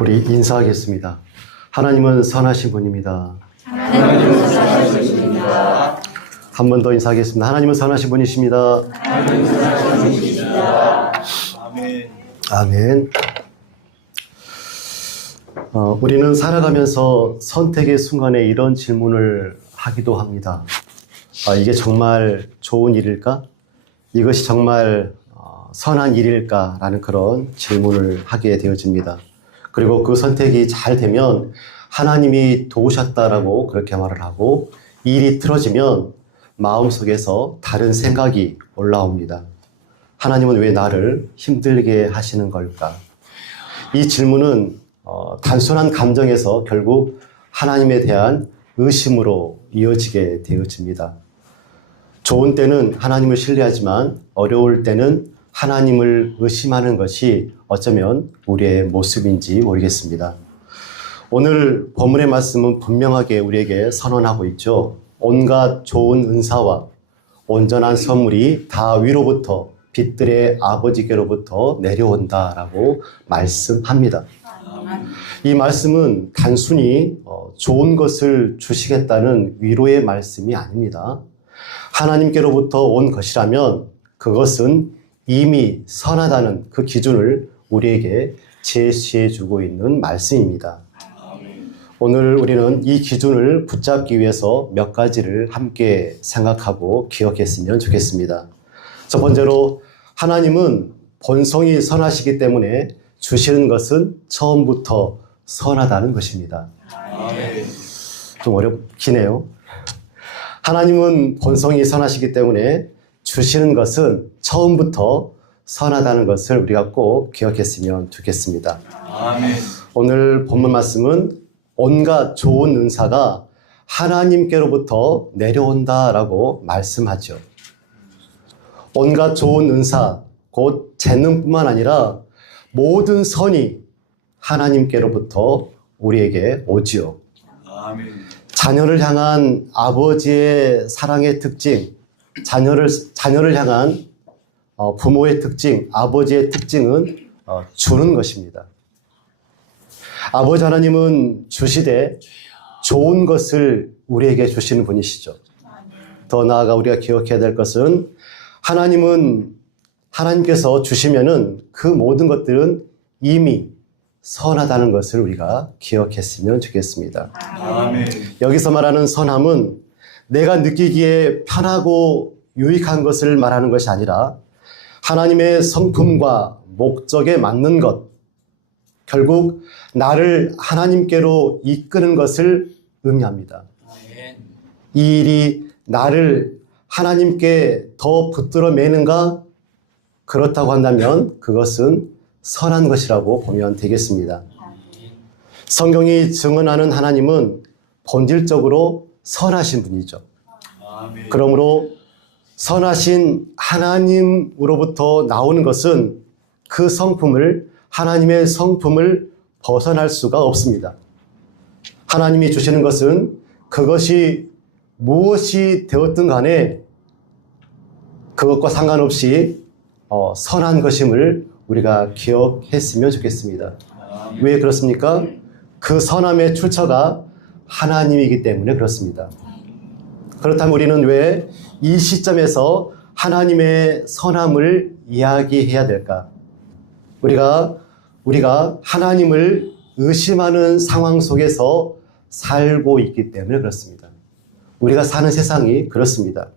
우리 인사하겠습니다. 하나님은 선하신 분입니다. 하나님은 선하신 분입니다. 한 번 더 인사하겠습니다. 하나님은 선하신 분이십니다. 하나님은 선하신 분이십니다. 아멘. 아멘. 우리는 살아가면서 선택의 순간에 이런 질문을 하기도 합니다. 이게 정말 좋은 일일까? 이것이 정말 선한 일일까? 라는 그런 질문을 하게 되어집니다. 그리고 그 선택이 잘 되면 하나님이 도우셨다라고 그렇게 말을 하고, 일이 틀어지면 마음속에서 다른 생각이 올라옵니다. 하나님은 왜 나를 힘들게 하시는 걸까? 이 질문은 단순한 감정에서 결국 하나님에 대한 의심으로 이어지게 되어집니다. 좋은 때는 하나님을 신뢰하지만 어려울 때는 하나님을 의심하는 것이 어쩌면 우리의 모습인지 모르겠습니다. 오늘 본문의 말씀은 분명하게 우리에게 선언하고 있죠. 온갖 좋은 은사와 온전한 선물이 다 위로부터 빛들의 아버지께로부터 내려온다라고 말씀합니다. 이 말씀은 단순히 좋은 것을 주시겠다는 위로의 말씀이 아닙니다. 하나님께로부터 온 것이라면 그것은 이미 선하다는 그 기준을 우리에게 제시해 주고 있는 말씀입니다. 오늘 우리는 이 기준을 붙잡기 위해서 몇 가지를 함께 생각하고 기억했으면 좋겠습니다. 첫 번째로, 하나님은 본성이 선하시기 때문에 주시는 것은 처음부터 선하다는 것입니다. 좀 기네요. 하나님은 본성이 선하시기 때문에 주시는 것은 처음부터 선하다는 것을 우리가 꼭 기억했으면 좋겠습니다. 아멘. 오늘 본문 말씀은 온갖 좋은 은사가 하나님께로부터 내려온다라고 말씀하죠. 온갖 좋은 은사, 곧 재능뿐만 아니라 모든 선이 하나님께로부터 우리에게 오지요. 아멘. 자녀를 향한 아버지의 사랑의 특징, 자녀를 향한 부모의 특징, 아버지의 특징은 주는 것입니다. 아버지 하나님은 주시되 좋은 것을 우리에게 주시는 분이시죠. 더 나아가 우리가 기억해야 될 것은, 하나님께서 주시면은 그 모든 것들은 이미 선하다는 것을 우리가 기억했으면 좋겠습니다. 아멘. 여기서 말하는 선함은 내가 느끼기에 편하고 유익한 것을 말하는 것이 아니라 하나님의 성품과 목적에 맞는 것, 결국 나를 하나님께로 이끄는 것을 의미합니다. 이 일이 나를 하나님께 더 붙들어 매는가? 그렇다고 한다면 그것은 선한 것이라고 보면 되겠습니다. 성경이 증언하는 하나님은 본질적으로 선하신 분이죠. 아멘. 그러므로 선하신 하나님으로부터 나오는 것은 그 하나님의 성품을 벗어날 수가 없습니다. 하나님이 주시는 것은 그것이 무엇이 되었든 간에 그것과 상관없이 선한 것임을 우리가 기억했으면 좋겠습니다. 왜 그렇습니까? 그 선함의 출처가 하나님이기 때문에 그렇습니다. 그렇다면 우리는 왜 이 시점에서 하나님의 선함을 이야기해야 될까? 우리가 하나님을 의심하는 상황 속에서 살고 있기 때문에 그렇습니다. 우리가 사는 세상이 그렇습니다.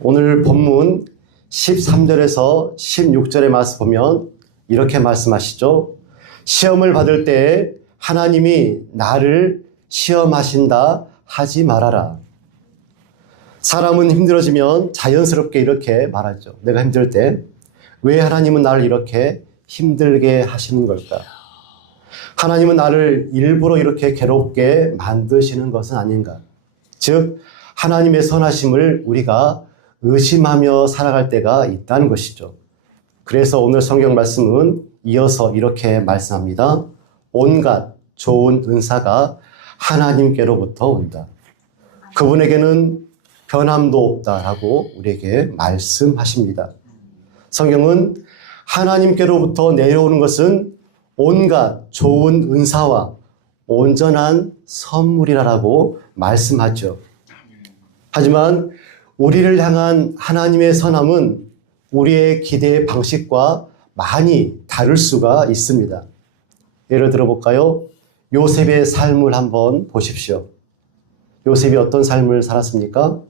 오늘 본문 13절에서 16절의 말씀 보면 이렇게 말씀하시죠. 시험을 받을 때 하나님이 나를 시험하신다 하지 말아라. 사람은 힘들어지면 자연스럽게 이렇게 말하죠. 내가 힘들 때 왜 하나님은 나를 이렇게 힘들게 하시는 걸까? 하나님은 나를 일부러 이렇게 괴롭게 만드시는 것은 아닌가? 즉 하나님의 선하심을 우리가 의심하며 살아갈 때가 있다는 것이죠. 그래서 오늘 성경 말씀은 이어서 이렇게 말씀합니다. 온갖 좋은 은사가 하나님께로부터 온다. 그분에게는 변함도 없다라고 우리에게 말씀하십니다. 성경은 하나님께로부터 내려오는 것은 온갖 좋은 은사와 온전한 선물이라고 말씀하죠. 하지만 우리를 향한 하나님의 선함은 우리의 기대의 방식과 많이 다를 수가 있습니다. 예를 들어볼까요? 요셉의 삶을 한번 보십시오. 요셉이 어떤 삶을 살았습니까?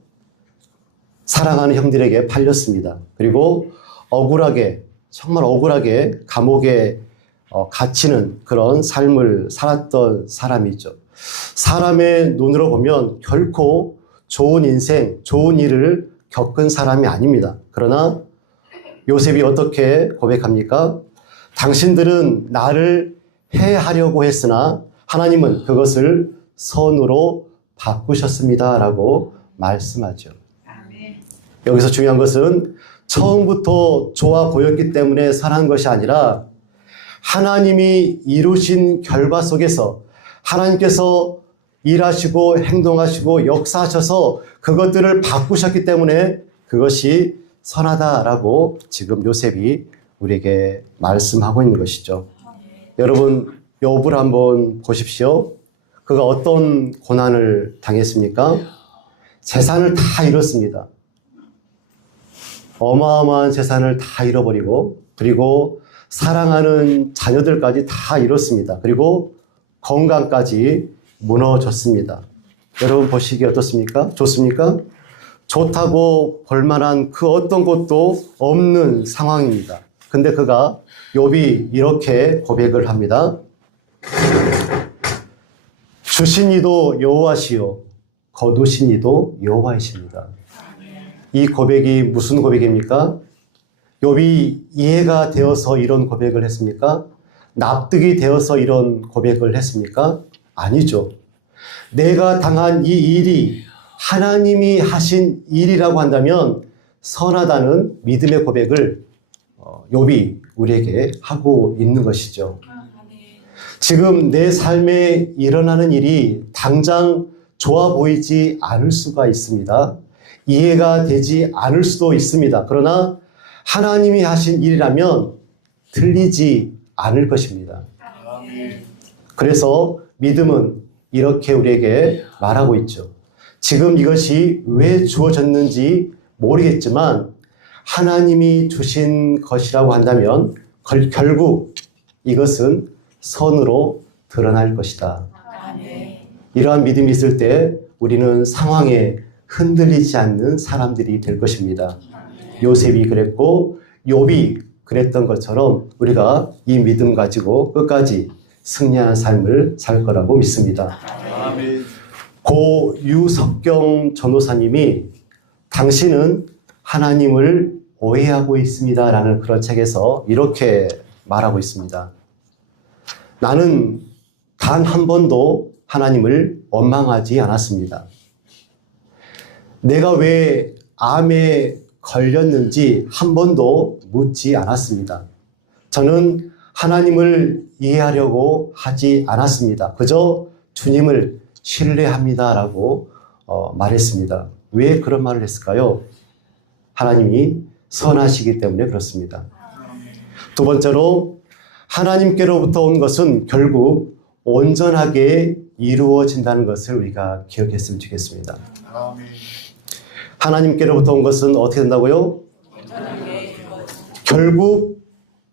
사랑하는 형들에게 팔렸습니다. 그리고 억울하게, 정말 억울하게 감옥에 갇히는 그런 삶을 살았던 사람이죠. 사람의 눈으로 보면 결코 좋은 인생, 좋은 일을 겪은 사람이 아닙니다. 그러나 요셉이 어떻게 고백합니까? 당신들은 나를 해하려고 했으나 하나님은 그것을 선으로 바꾸셨습니다. 라고 말씀하죠. 여기서 중요한 것은 처음부터 좋아 보였기 때문에 선한 것이 아니라 하나님이 이루신 결과 속에서 하나님께서 일하시고 행동하시고 역사하셔서 그것들을 바꾸셨기 때문에 그것이 선하다라고 지금 요셉이 우리에게 말씀하고 있는 것이죠. 여러분, 욥을 한번 보십시오. 그가 어떤 고난을 당했습니까? 재산을 다 잃었습니다. 어마어마한 재산을 다 잃어버리고, 그리고 사랑하는 자녀들까지 다 잃었습니다. 그리고 건강까지 무너졌습니다. 여러분 보시기에 어떻습니까? 좋습니까? 좋다고 볼만한 그 어떤 것도 없는 상황입니다. 근데 그가 욥이 이렇게 고백을 합니다. 주신 이도 여호와시요 거두신 이도 여호와이십니다. 이 고백이 무슨 고백입니까? 욥이 이해가 되어서 이런 고백을 했습니까? 납득이 되어서 이런 고백을 했습니까? 아니죠. 내가 당한 이 일이 하나님이 하신 일이라고 한다면 선하다는 믿음의 고백을 욥이 우리에게 하고 있는 것이죠. 지금 내 삶에 일어나는 일이 당장 좋아 보이지 않을 수가 있습니다. 이해가 되지 않을 수도 있습니다. 그러나 하나님이 하신 일이라면 틀리지 않을 것입니다. 그래서 믿음은 이렇게 우리에게 말하고 있죠. 지금 이것이 왜 주어졌는지 모르겠지만 하나님이 주신 것이라고 한다면 결국 이것은 선으로 드러날 것이다. 이러한 믿음이 있을 때 우리는 상황에 흔들리지 않는 사람들이 될 것입니다. 요셉이 그랬고 욥이 그랬던 것처럼 우리가 이 믿음 가지고 끝까지 승리하는 삶을 살 거라고 믿습니다. 아멘. 고 유석경 전도사님이 당신은 하나님을 오해하고 있습니다 라는 그런 책에서 이렇게 말하고 있습니다. 나는 단 한 번도 하나님을 원망하지 않았습니다. 내가 왜 암에 걸렸는지 한 번도 묻지 않았습니다. 저는 하나님을 이해하려고 하지 않았습니다. 그저 주님을 신뢰합니다라고 말했습니다. 왜 그런 말을 했을까요? 하나님이 선하시기 때문에 그렇습니다. 두 번째로 하나님께로부터 온 것은 결국 온전하게 이루어진다는 것을 우리가 기억했으면 좋겠습니다. 아멘. 하나님께로부터 온 것은 어떻게 된다고요? 결국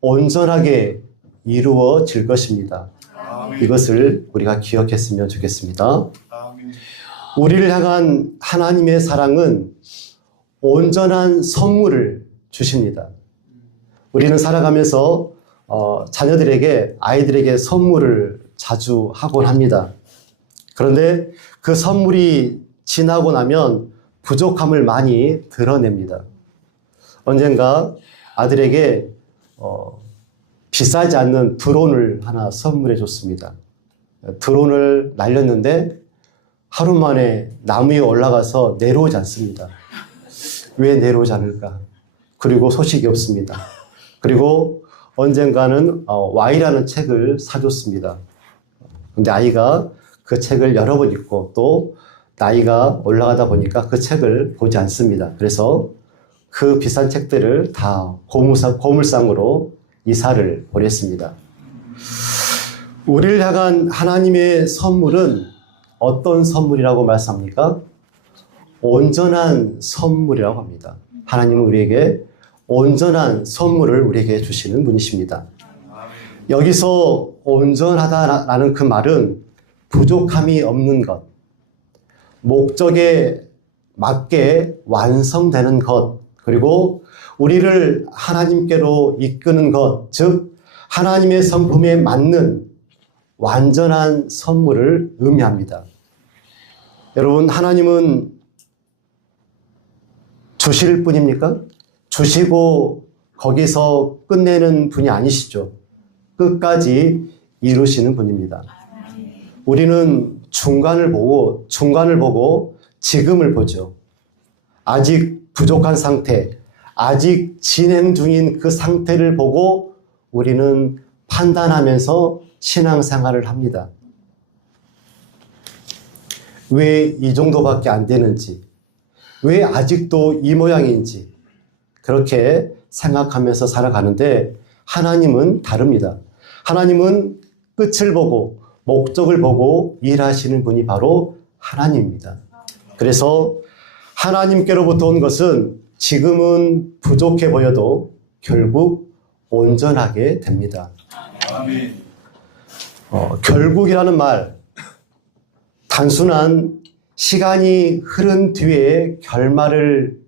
온전하게 이루어질 것입니다. 아멘. 이것을 우리가 기억했으면 좋겠습니다. 아멘. 우리를 향한 하나님의 사랑은 온전한 선물을 주십니다. 우리는 살아가면서 자녀들에게, 아이들에게 선물을 자주 하곤 합니다. 그런데 그 선물이 지나고 나면 부족함을 많이 드러냅니다. 언젠가 아들에게 비싸지 않는 드론을 하나 선물해 줬습니다. 드론을 날렸는데 하루 만에 나무 위에 올라가서 내려오지 않습니다. 왜 내려오지 않을까? 그리고 소식이 없습니다. 그리고 언젠가는 Y라는 책을 사줬습니다. 근데 아이가 그 책을 여러 번 읽고 또 나이가 올라가다 보니까 그 책을 보지 않습니다. 그래서 그 비싼 책들을 다 고물상으로 이사를 보냈습니다. 우리를 향한 하나님의 선물은 어떤 선물이라고 말씀합니까? 온전한 선물이라고 합니다. 하나님은 우리에게 온전한 선물을 우리에게 주시는 분이십니다. 여기서 온전하다라는 그 말은 부족함이 없는 것, 목적에 맞게 완성되는 것, 그리고 우리를 하나님께로 이끄는 것, 즉 하나님의 성품에 맞는 완전한 선물을 의미합니다. 여러분, 하나님은 주실 분입니까? 주시고 거기서 끝내는 분이 아니시죠. 끝까지 이루시는 분입니다. 우리는 중간을 보고 지금을 보죠. 아직 부족한 상태, 아직 진행 중인 그 상태를 보고 우리는 판단하면서 신앙생활을 합니다. 왜 이 정도밖에 안 되는지, 왜 아직도 이 모양인지 그렇게 생각하면서 살아가는데 하나님은 다릅니다. 하나님은 끝을 보고 목적을 보고 일하시는 분이 바로 하나님입니다. 그래서 하나님께로부터 온 것은 지금은 부족해 보여도 결국 온전하게 됩니다. 아멘. 결국이라는 말, 단순한 시간이 흐른 뒤에 결말을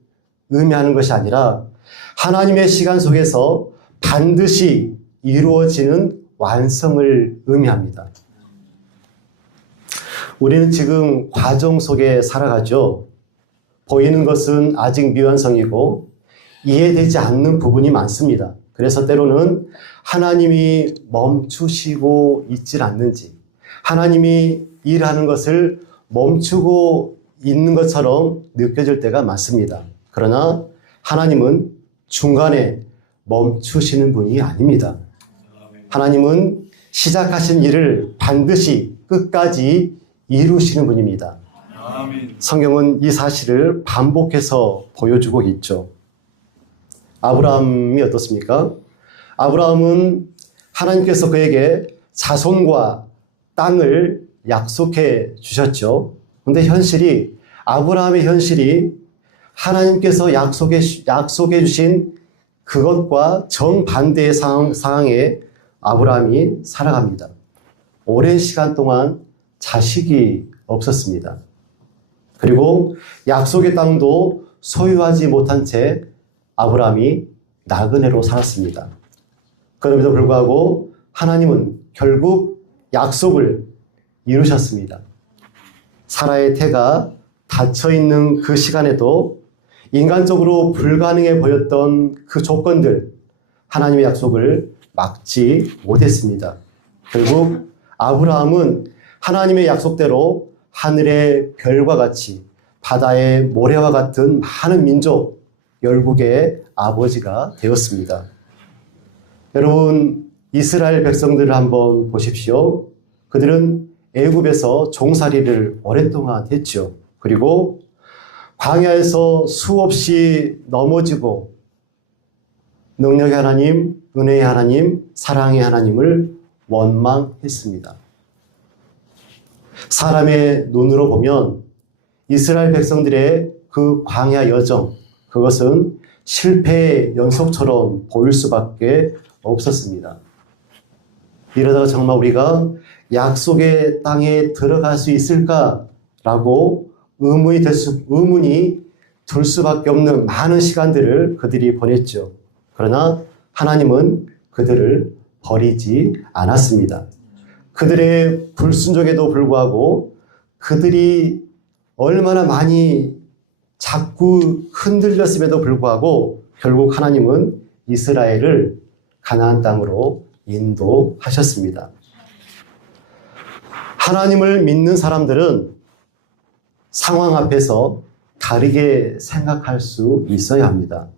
의미하는 것이 아니라 하나님의 시간 속에서 반드시 이루어지는 완성을 의미합니다. 우리는 지금 과정 속에 살아가죠. 보이는 것은 아직 미완성이고 이해되지 않는 부분이 많습니다. 그래서 때로는 하나님이 멈추시고 있질 않는지, 하나님이 일하는 것을 멈추고 있는 것처럼 느껴질 때가 많습니다. 그러나 하나님은 중간에 멈추시는 분이 아닙니다. 하나님은 시작하신 일을 반드시 끝까지 이루시는 분입니다. 아멘. 성경은 이 사실을 반복해서 보여주고 있죠. 아브라함이 어떻습니까? 아브라함은 하나님께서 그에게 자손과 땅을 약속해 주셨죠. 그런데 아브라함의 현실이 하나님께서 약속해 주신 그것과 정반대의 상황에 아브라함이 살아갑니다. 오랜 시간 동안 자식이 없었습니다. 그리고 약속의 땅도 소유하지 못한 채 아브라함이 나그네로 살았습니다. 그럼에도 불구하고 하나님은 결국 약속을 이루셨습니다. 사라의 태가 닫혀있는 그 시간에도 인간적으로 불가능해 보였던 그 조건들, 하나님의 약속을 막지 못했습니다. 결국 아브라함은 하나님의 약속대로 하늘의 별과 같이 바다의 모래와 같은 많은 민족, 열국의 아버지가 되었습니다. 여러분, 이스라엘 백성들을 한번 보십시오. 그들은 애굽에서 종살이를 오랫동안 했죠. 그리고 광야에서 수없이 넘어지고 능력의 하나님, 은혜의 하나님, 사랑의 하나님을 원망했습니다. 사람의 눈으로 보면 이스라엘 백성들의 그 광야 여정, 그것은 실패의 연속처럼 보일 수밖에 없었습니다. 이러다가 정말 우리가 약속의 땅에 들어갈 수 있을까라고 의문이 들 수밖에 없는 많은 시간들을 그들이 보냈죠. 그러나 하나님은 그들을 버리지 않았습니다. 그들의 불순종에도 불구하고 그들이 얼마나 많이 자꾸 흔들렸음에도 불구하고 결국 하나님은 이스라엘을 가나안 땅으로 인도하셨습니다. 하나님을 믿는 사람들은 상황 앞에서 다르게 생각할 수 있어야 합니다.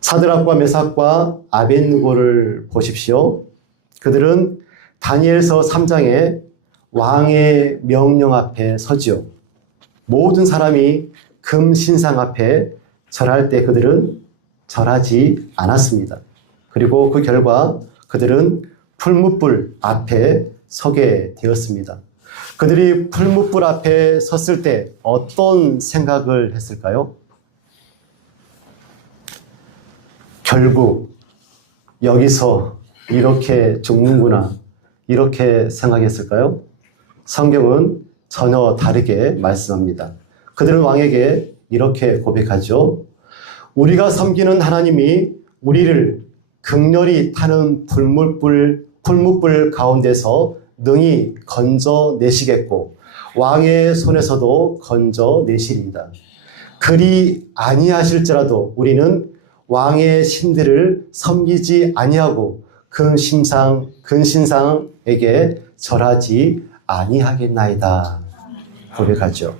사드락과 메삭과 아벳느고를 보십시오. 그들은 다니엘서 3장에 왕의 명령 앞에 서지요. 모든 사람이 금신상 앞에 절할 때 그들은 절하지 않았습니다. 그리고 그 결과 그들은 풀무불 앞에 서게 되었습니다. 그들이 풀무불 앞에 섰을 때 어떤 생각을 했을까요? 결국 여기서 이렇게 죽는구나, 이렇게 생각했을까요? 성경은 전혀 다르게 말씀합니다. 그들은 왕에게 이렇게 고백하죠. 우리가 섬기는 하나님이 우리를 극렬히 타는 풀무불 가운데서 능히 건져내시겠고 왕의 손에서도 건져내시리이다. 그리 아니하실지라도 우리는 왕의 신들을 섬기지 아니하고 근신상에게 절하지 아니하겠나이다 고백하죠.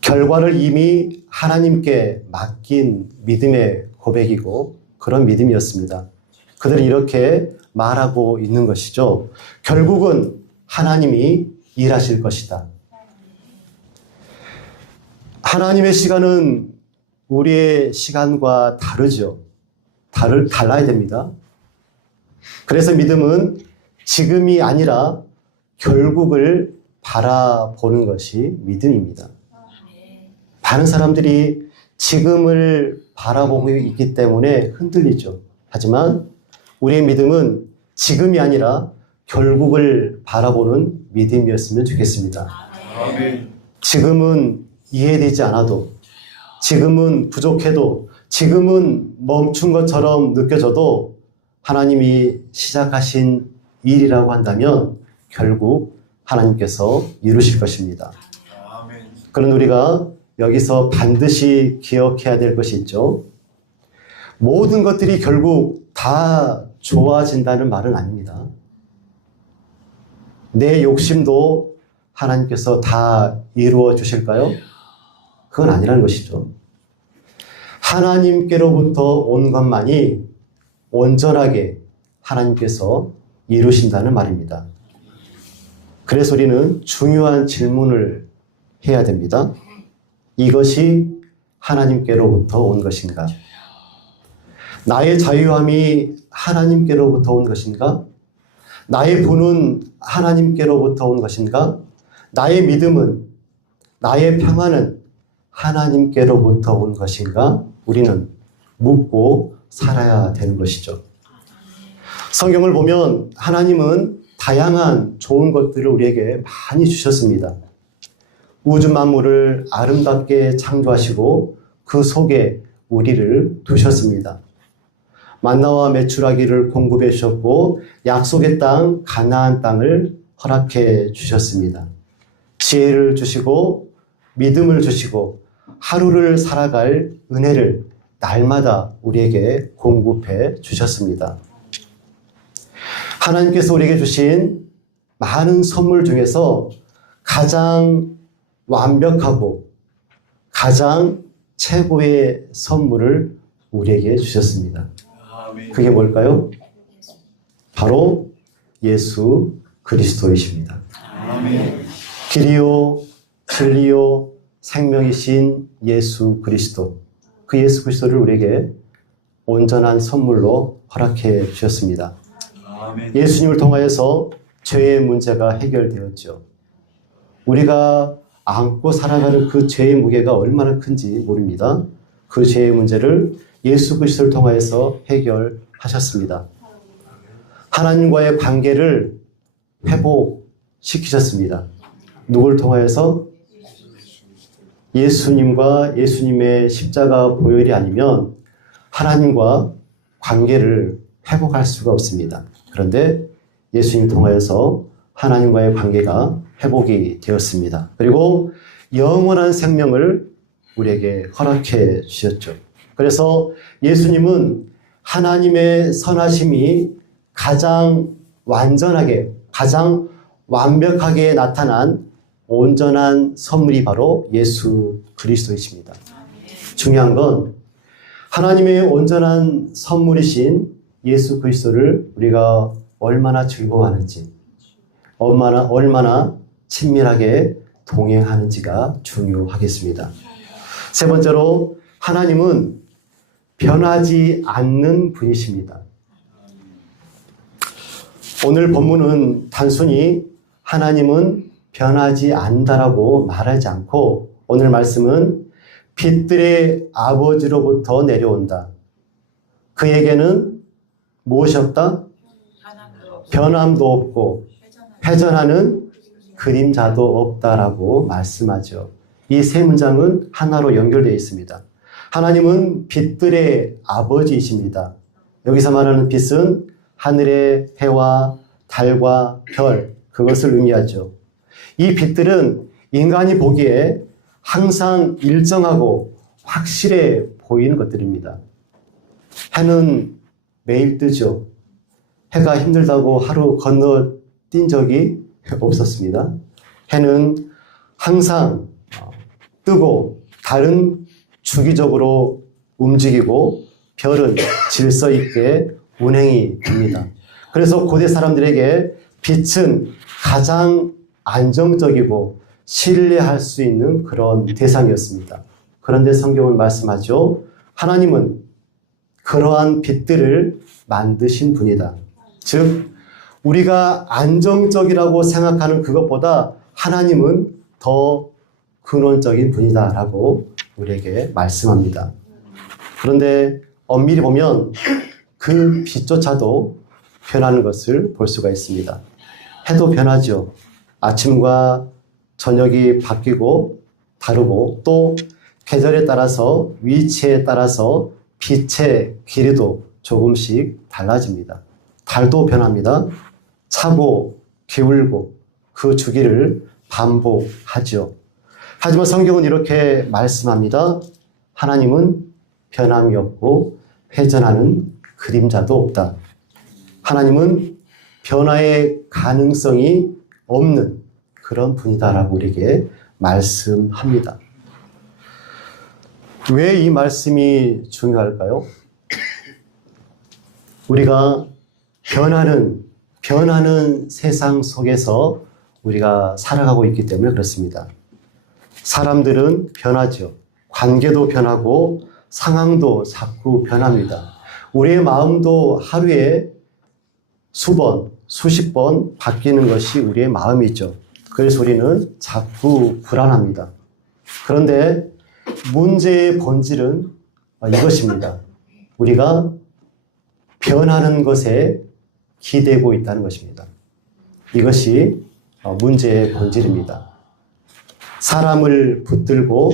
결과를 이미 하나님께 맡긴 믿음의 고백이고 그런 믿음이었습니다. 그들은 이렇게 말하고 있는 것이죠. 결국은 하나님이 일하실 것이다. 하나님의 시간은 우리의 시간과 다르죠. 달라야 됩니다. 그래서 믿음은 지금이 아니라 결국을 바라보는 것이 믿음입니다. 많은 사람들이 지금을 바라보고 있기 때문에 흔들리죠. 하지만 우리의 믿음은 지금이 아니라 결국을 바라보는 믿음이었으면 좋겠습니다. 아멘. 지금은 이해되지 않아도, 지금은 부족해도, 지금은 멈춘 것처럼 느껴져도 하나님이 시작하신 일이라고 한다면 결국 하나님께서 이루실 것입니다. 아멘. 그런 우리가 여기서 반드시 기억해야 될 것이 있죠. 모든 것들이 결국 다 좋아진다는 말은 아닙니다. 내 욕심도 하나님께서 다 이루어 주실까요? 그건 아니라는 것이죠. 하나님께로부터 온 것만이 온전하게 하나님께서 이루신다는 말입니다. 그래서 우리는 중요한 질문을 해야 됩니다. 이것이 하나님께로부터 온 것인가? 나의 자유함이 하나님께로부터 온 것인가? 나의 부는 하나님께로부터 온 것인가? 나의 믿음은, 나의 평안은 하나님께로부터 온 것인가? 우리는 묻고 살아야 되는 것이죠. 성경을 보면 하나님은 다양한 좋은 것들을 우리에게 많이 주셨습니다. 우주 만물을 아름답게 창조하시고 그 속에 우리를 두셨습니다. 만나와 메추라기를 공급해 주셨고 약속의 땅 가나안 땅을 허락해 주셨습니다. 지혜를 주시고 믿음을 주시고 하루를 살아갈 은혜를 날마다 우리에게 공급해 주셨습니다. 하나님께서 우리에게 주신 많은 선물 중에서 가장 완벽하고 가장 최고의 선물을 우리에게 주셨습니다. 아멘. 그게 뭘까요? 바로 예수 그리스도이십니다. 아멘. 길이요 진리요 생명이신 예수 그리스도, 그 예수 그리스도를 우리에게 온전한 선물로 허락해 주셨습니다. 아멘. 예수님을 통하여서 죄의 문제가 해결되었죠. 우리가 안고 살아가는 그 죄의 무게가 얼마나 큰지 모릅니다. 그 죄의 문제를 예수 그리스도를 통하여서 해결하셨습니다. 하나님과의 관계를 회복시키셨습니다. 누굴 통하여서? 예수님과 예수님의 십자가 보혈이 아니면 하나님과 관계를 회복할 수가 없습니다. 그런데 예수님을 통하여서 하나님과의 관계가 회복이 되었습니다. 그리고 영원한 생명을 우리에게 허락해 주셨죠. 그래서 예수님은 하나님의 선하심이 가장 완전하게, 가장 완벽하게 나타난 온전한 선물이 바로 예수 그리스도이십니다. 중요한 건 하나님의 온전한 선물이신 예수 그리스도를 우리가 얼마나 즐거워하는지, 얼마나 친밀하게 동행하는지가 중요하겠습니다. 세 번째로 하나님은 변하지 않는 분이십니다. 오늘 본문은 단순히 하나님은 변하지 않는다라고 말하지 않고 오늘 말씀은 빛들의 아버지로부터 내려온다. 그에게는 무엇이 없다? 변함도 없고 회전하는 그림자도 없다라고 말씀하죠. 이 세 문장은 하나로 연결되어 있습니다. 하나님은 빛들의 아버지이십니다. 여기서 말하는 빛은 하늘의 해와 달과 별, 그것을 의미하죠. 이 빛들은 인간이 보기에 항상 일정하고 확실해 보이는 것들입니다. 해는 매일 뜨죠. 해가 힘들다고 하루 건너뛴 적이 없었습니다. 해는 항상 뜨고 달은 주기적으로 움직이고 별은 질서 있게 운행이 됩니다. 그래서 고대 사람들에게 빛은 가장 안정적이고 신뢰할 수 있는 그런 대상이었습니다. 그런데 성경은 말씀하죠. 하나님은 그러한 빛들을 만드신 분이다. 즉 우리가 안정적이라고 생각하는 그것보다 하나님은 더 근원적인 분이다라고 우리에게 말씀합니다. 그런데 엄밀히 보면 그 빛조차도 변하는 것을 볼 수가 있습니다. 해도 변하죠. 아침과 저녁이 바뀌고 다르고 또 계절에 따라서 위치에 따라서 빛의 길이도 조금씩 달라집니다. 달도 변합니다. 차고 기울고 그 주기를 반복하죠. 하지만 성경은 이렇게 말씀합니다. 하나님은 변함이 없고 회전하는 그림자도 없다. 하나님은 변화의 가능성이 없는 그런 분이다라고 우리에게 말씀합니다. 왜 이 말씀이 중요할까요? 우리가 변하는 세상 속에서 우리가 살아가고 있기 때문에 그렇습니다. 사람들은 변하죠. 관계도 변하고 상황도 자꾸 변합니다. 우리의 마음도 하루에 수번, 수십 번 바뀌는 것이 우리의 마음이죠. 그래서 우리는 자꾸 불안합니다. 그런데 문제의 본질은 이것입니다. 우리가 변하는 것에 기대고 있다는 것입니다. 이것이 문제의 본질입니다. 사람을 붙들고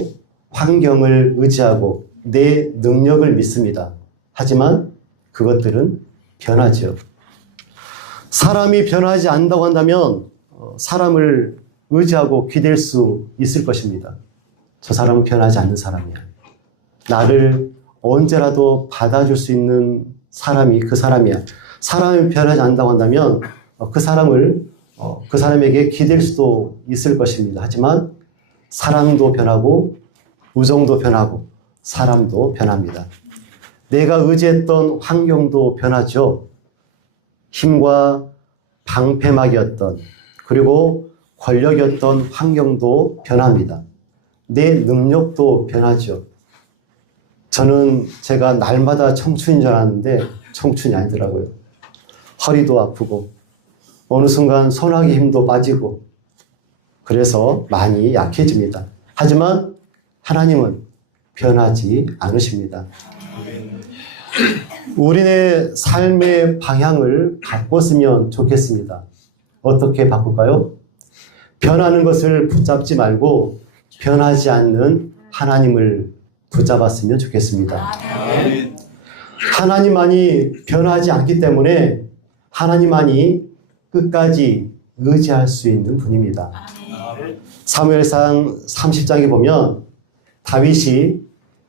환경을 의지하고 내 능력을 믿습니다. 하지만 그것들은 변하죠. 사람이 변하지 않는다고 한다면 사람을 의지하고 기댈 수 있을 것입니다. 저 사람은 변하지 않는 사람이야. 나를 언제라도 받아줄 수 있는 사람이 그 사람이야. 사람이 변하지 않는다고 한다면 그 사람에게 기댈 수도 있을 것입니다. 하지만 사랑도 변하고 우정도 변하고 사람도 변합니다. 내가 의지했던 환경도 변하죠. 힘과 방패막이었던 그리고 권력이었던 환경도 변합니다. 내 능력도 변하죠. 저는 제가 날마다 청춘인 줄 알았는데 청춘이 아니더라고요. 허리도 아프고 어느 순간 손아귀 힘도 빠지고 그래서 많이 약해집니다. 하지만 하나님은 변하지 않으십니다. 우리의 삶의 방향을 바꿨으면 좋겠습니다. 어떻게 바꿀까요? 변하는 것을 붙잡지 말고 변하지 않는 하나님을 붙잡았으면 좋겠습니다. 아멘. 하나님만이 변하지 않기 때문에 하나님만이 끝까지 의지할 수 있는 분입니다. 사무엘상 30장에 보면 다윗이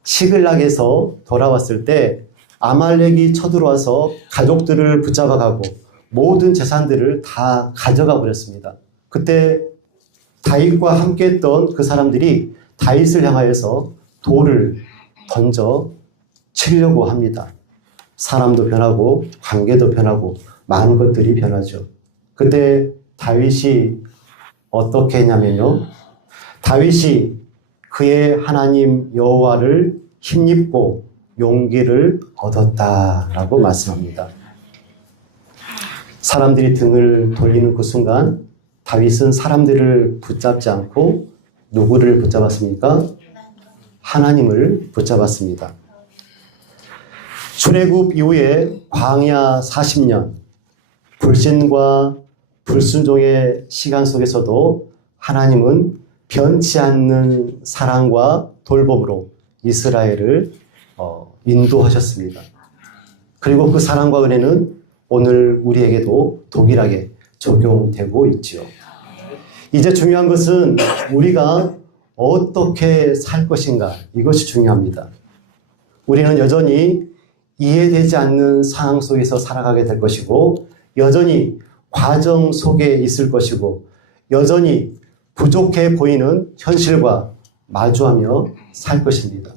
시글락에서 돌아왔을 때 아말렉이 쳐들어와서 가족들을 붙잡아가고 모든 재산들을 다 가져가 버렸습니다. 그때 다윗과 함께 했던 그 사람들이 다윗을 향하여서 돌을 던져 치려고 합니다. 사람도 변하고 관계도 변하고 많은 것들이 변하죠. 그때 다윗이 어떻게 했냐면요. 다윗이 그의 하나님 여호와를 힘입고 용기를 얻었다라고 말씀합니다. 사람들이 등을 돌리는 그 순간 다윗은 사람들을 붙잡지 않고 누구를 붙잡았습니까? 하나님을 붙잡았습니다. 출애굽 이후에 광야 40년 불신과 불순종의 시간 속에서도 하나님은 변치 않는 사랑과 돌봄으로 이스라엘을 인도하셨습니다. 그리고 그 사랑과 은혜는 오늘 우리에게도 동일하게 적용되고 있지요. 이제 중요한 것은 우리가 어떻게 살 것인가, 이것이 중요합니다. 우리는 여전히 이해되지 않는 상황 속에서 살아가게 될 것이고, 여전히 과정 속에 있을 것이고, 여전히 부족해 보이는 현실과 마주하며 살 것입니다.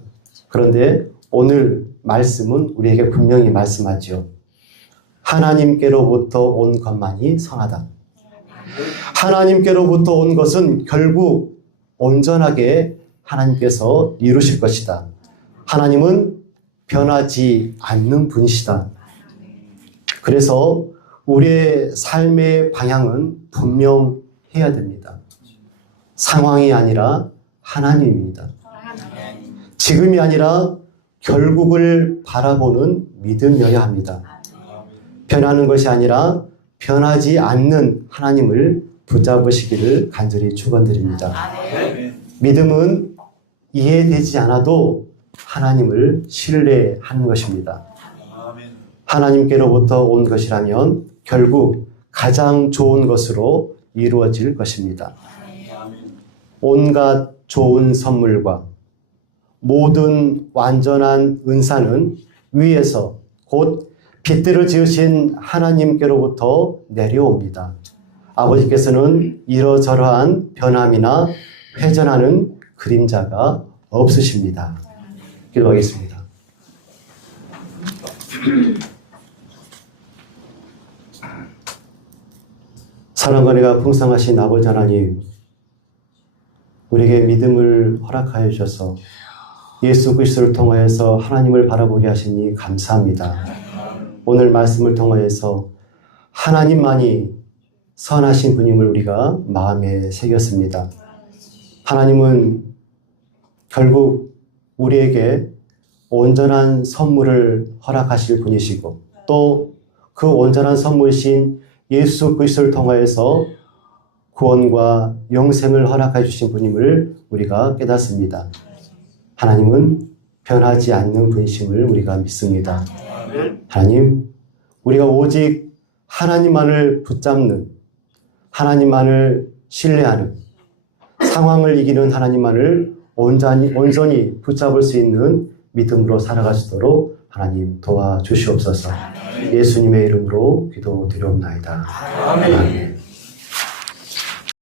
그런데 오늘 말씀은 우리에게 분명히 말씀하지요. 하나님께로부터 온 것만이 선하다. 하나님께로부터 온 것은 결국 온전하게 하나님께서 이루실 것이다. 하나님은 변하지 않는 분이시다. 그래서 우리의 삶의 방향은 분명해야 됩니다. 상황이 아니라 하나님입니다. 지금이 아니라 결국을 바라보는 믿음이어야 합니다. 변하는 것이 아니라 변하지 않는 하나님을 붙잡으시기를 간절히 축원드립니다. 믿음은 이해되지 않아도 하나님을 신뢰하는 것입니다. 하나님께로부터 온 것이라면 결국 가장 좋은 것으로 이루어질 것입니다. 온갖 좋은 선물과 모든 완전한 은사는 위에서 곧 빛들을 지으신 하나님께로부터 내려옵니다. 아버지께서는 이러저러한 변함이나 회전하는 그림자가 없으십니다. 기도하겠습니다. 사랑과 은혜가 풍성하신 아버지 하나님, 우리에게 믿음을 허락하여 주셔서 예수 그리스도를 통하여서 하나님을 바라보게 하시니 감사합니다. 오늘 말씀을 통하여서 하나님만이 선하신 분임을 우리가 마음에 새겼습니다. 하나님은 결국 우리에게 온전한 선물을 허락하실 분이시고 또 그 온전한 선물이신 예수 그리스도를 통하여서 구원과 영생을 허락해 주신 분임을 우리가 깨닫습니다. 하나님은 변하지 않는 분이심을 우리가 믿습니다. 하나님, 우리가 오직 하나님만을 붙잡는, 하나님만을 신뢰하는, 상황을 이기는 하나님만을 온전히 붙잡을 수 있는 믿음으로 살아갈 수 있도록 하나님 도와주시옵소서. 예수님의 이름으로 기도드리옵나이다. 아멘.